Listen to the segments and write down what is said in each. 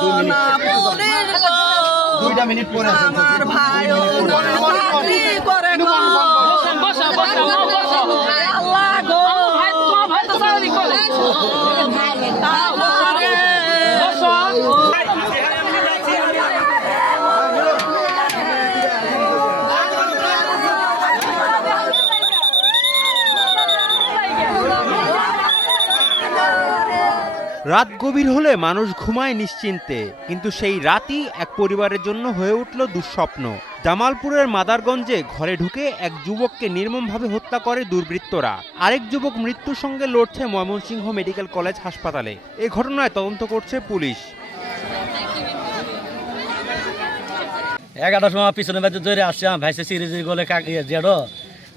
2 minute পরে আমার ভাই করে গো আল্লাহ গো ভাই তোমার ভাই তো সারা দিক করে রাত গভীর হলে মানুষ ঘুমায় নিশ্চিন্তে, কিন্তু সেই রাতই এক পরিবারের জন্য হয়ে উঠল দুঃস্বপ্ন। জামালপুরের মাদারগঞ্জে ঘরে ঢুকে এক যুবককে নির্মমভাবে হত্যা করে দুর্বৃত্তরা। আরেক যুবক মৃত্যুর সঙ্গে লড়ছে ময়মনসিংহ মেডিকেল কলেজ হাসপাতালে। এ ঘটনায় তদন্ত করছে পুলিশ। 11টার সময় পিছনে বাজে ধরে আসছে ভাইসে সিরিজ গলে জেডো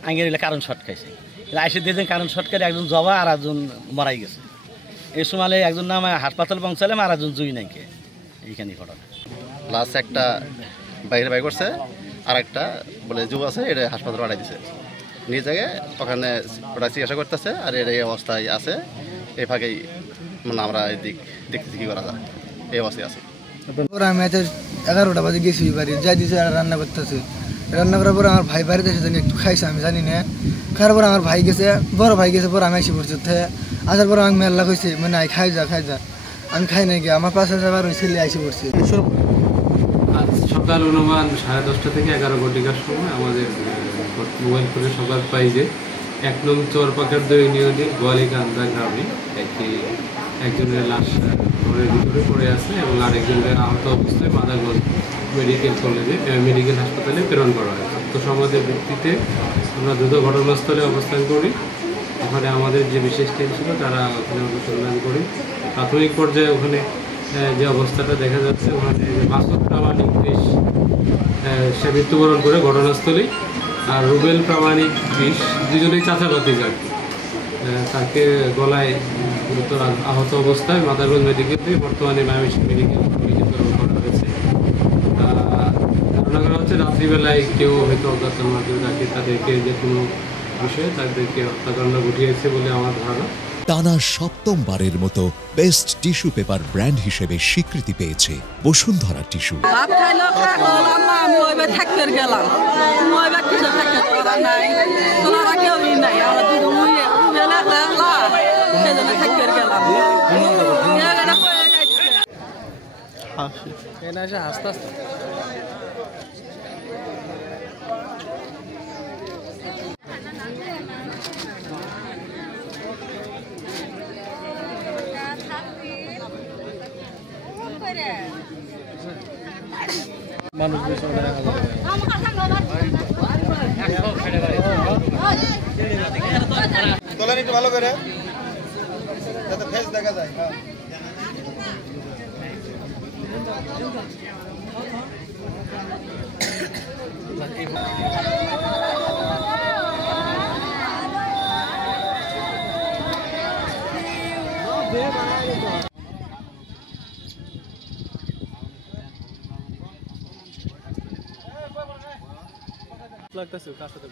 আঙ্গের কারণ শর্ট খাইছে, আইসে দিয়েছেন কারণ শর্ট খেলে একজন জবা আর একজন মারাই গেছে। এই সময় একজন নাম হাসপাতাল পৌঁছালাম আর একজন জুই নাইকে এইখানে ঘটনা। লাস্ট একটা বাইরে বাই করছে আর একটা বলে যুব আছে এটা হাসপাতাল পাঠাই দিছে নিজ জায়গায়, ওখানে ওটা চিকিৎসা করতেছে আর এর এই অবস্থায় আছে। এই ফাঁকেই মানে আমরা এদিক দেখতেছি কী করা যায়, এই অবস্থায় আছে। আমি 11টা বাজে গেছি বাড়ি, যাই দিয়েছে রান্না করতেছে। রান্না করার পর আমার ভাই বাড়িতে এসে জানি একটু খাইছে, আমি জানি না। খাওয়ার পর আমার ভাই গেছে, বড় ভাই গেছে, পর আমি এসে পড়ছি। আসার পর আমি মেলা কইছি মানে খাই যা আমি খাই নাই গিয়ে আমার পাশে আবার ওই ছেলে এসে পড়ছি। আজ সকাল অনুমান 10:30 থেকে 11 ঘটিকার সময় আমাদের মোবাইল ফোনে সকাল পাই যে 1 নং চরপাকারদহ ইউনিয়নের গোয়ালিকান্দা গ্রামে একজনের লাশ ঘরের ভিতরে পড়ে আছে এবং আরেকজনের আহত অবস্থায় মাদারগঞ্জ মেডিকেল হাসপাতালে প্রেরণ করা হয়েছে। তো সমাজের ভিত্তিতে আমরা দ্রুত ঘটনাস্থলে অবস্থান করি। ওখানে আমাদের যে বিশেষ টিম ছিল তারা ওখানে অনুসন্ধান করি। প্রাথমিক পর্যায়ে ওখানে যে অবস্থাটা দেখা যাচ্ছে, ওখানে মাসুদ প্রামাণিক বিষ সে মৃত্যুবরণ করে ঘটনাস্থলেই, আর রুবেল প্রামাণিক বিষ দুজনেই চাচাবাতি যাক তাকে গলায় গুরুতর আহত অবস্থায় মাদারগঞ্জ মেডিকেল থেকে বর্তমানে ময়মনসিংহ মেডিকেল কলেজে প্রেরণ করা হয়েছে। ধারণা করা হচ্ছে রাত্রিবেলায় কেউ হয়তো অজ্ঞাতের মাধ্যমে তাদেরকে যে কোনো বিষয়ে তাদেরকে হত্যাকাণ্ড ঘটিয়েছে বলে আমার ধারণা। টানা 7মবারের মতো বেস্ট টিস্যু পেপার ব্র্যান্ড হিসেবে স্বীকৃতি পেয়েছে বসুন্ধরা টিস্যু। আস্তে আস্তে মানুষ তোলেন একটু ভালো করে যাতে ফেস দেখা যায়। লাগতেছে কার সাথে